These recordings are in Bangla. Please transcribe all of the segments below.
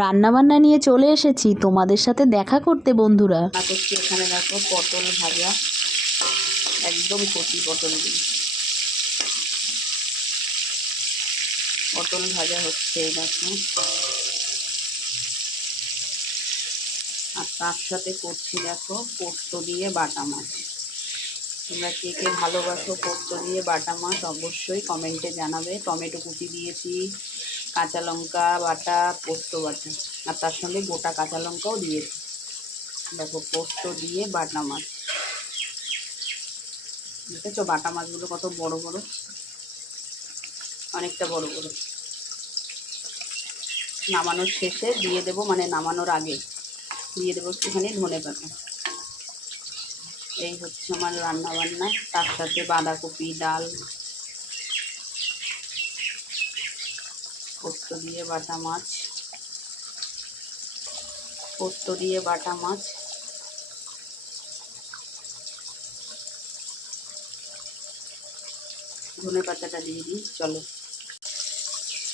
রান্নাবান্না নিয়ে চলে এসেছি তোমাদের সাথে দেখা করতে বন্ধুরা। করছি এখানে দেখো পটল ভাজা, একদম কচি পটল দিয়ে পটল ভাজা হচ্ছে এই দেখো। আর তার সাথে করছি দেখো পোস্ত দিয়ে বাটা মাছ। তোমরা কে কে ভালোবাসো পোস্ত দিয়ে বাটা মাছ অবশ্যই কমেন্টে জানাবে। টমেটো কুচি দিয়েছি, কাঁচা লঙ্কা বাটা, পোস্ত বাটা, আর তার সঙ্গে গোটা কাঁচা লঙ্কাও দিয়েছি। দেখো পোস্ত দিয়ে বাটা মাছ, দেখেছো বাটা মাছগুলো কত বড় বড়, অনেকটা বড় বড়। নামানোর শেষে দিয়ে দেবো, মানে নামানোর আগে দিয়ে দেবো একটুখানি ধনেপাতা। এই হচ্ছে আমার রান্না বান্না। তার সাথে বাঁধাকপি ডাল, পোস্ত দিয়ে বাটা মাছ, পোস্ত দিয়ে বাটা মাছ। ধনেপাতাটা দিয়ে দিই, চলো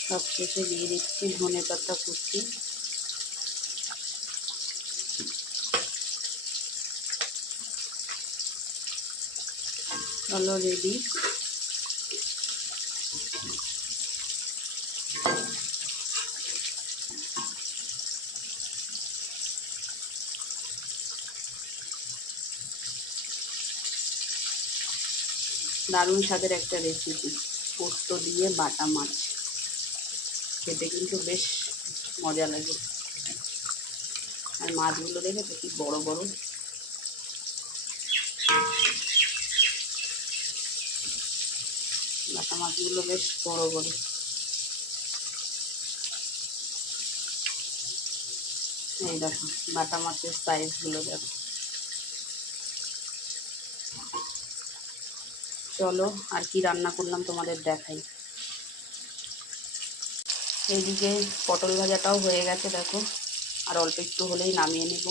সব শেষে দিয়ে দিচ্ছি ধনেপাতা কুচি। চলো রেডি। দারুণ স্বাদের একটা রেসিপি, পোস্ত দিয়ে বাটা মাছ। খেতে কিন্তু বেশ মজা লাগে। আর মাছগুলো দেখেছো কি বড় বড়। বাটা মাছগুলো বেশ বড় বড়। এই দেখো বাটা মাছের সাইজগুলো দেখো। চলো আর কি রান্না করলাম তোমাদের দেখাই। এইদিকে পটল ভাজাটাও হয়ে গেছে দেখো, আর অল্প একটু হলেই নামিয়ে নেব।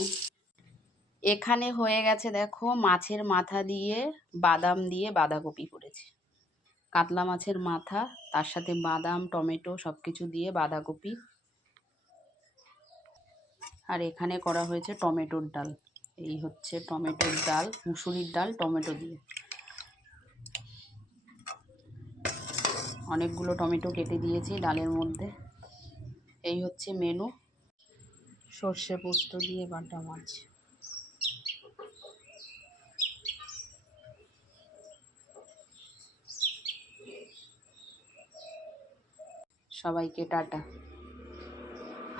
এখানে হয়ে গেছে দেখো মাছের মাথা দিয়ে বাদাম দিয়ে বাঁধাকপি করেছি। কাতলা মাছের মাথা, তার সাথে বাদাম টমেটো সব কিছু দিয়ে বাঁধাকপি। আর এখানে করা হয়েছে টমেটোর ডাল। এই হচ্ছে টমেটোর ডাল, মুসুরির ডাল টমেটো দিয়ে। অনেকগুলো টমেটো কেটে দিয়েছি ডালের মধ্যে। এই হচ্ছে মেনু। সর্ষে পোস্ত দিয়ে বাটা মাছ। সবাইকে টাটা।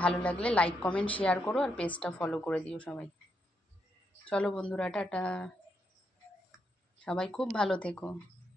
ভালো লাগলে লাইক কমেন্ট শেয়ার করো, আর পেজটা ফলো করে দিও সবাই। চলো বন্ধুরা টাটা, সবাই খুব ভালো থেকো।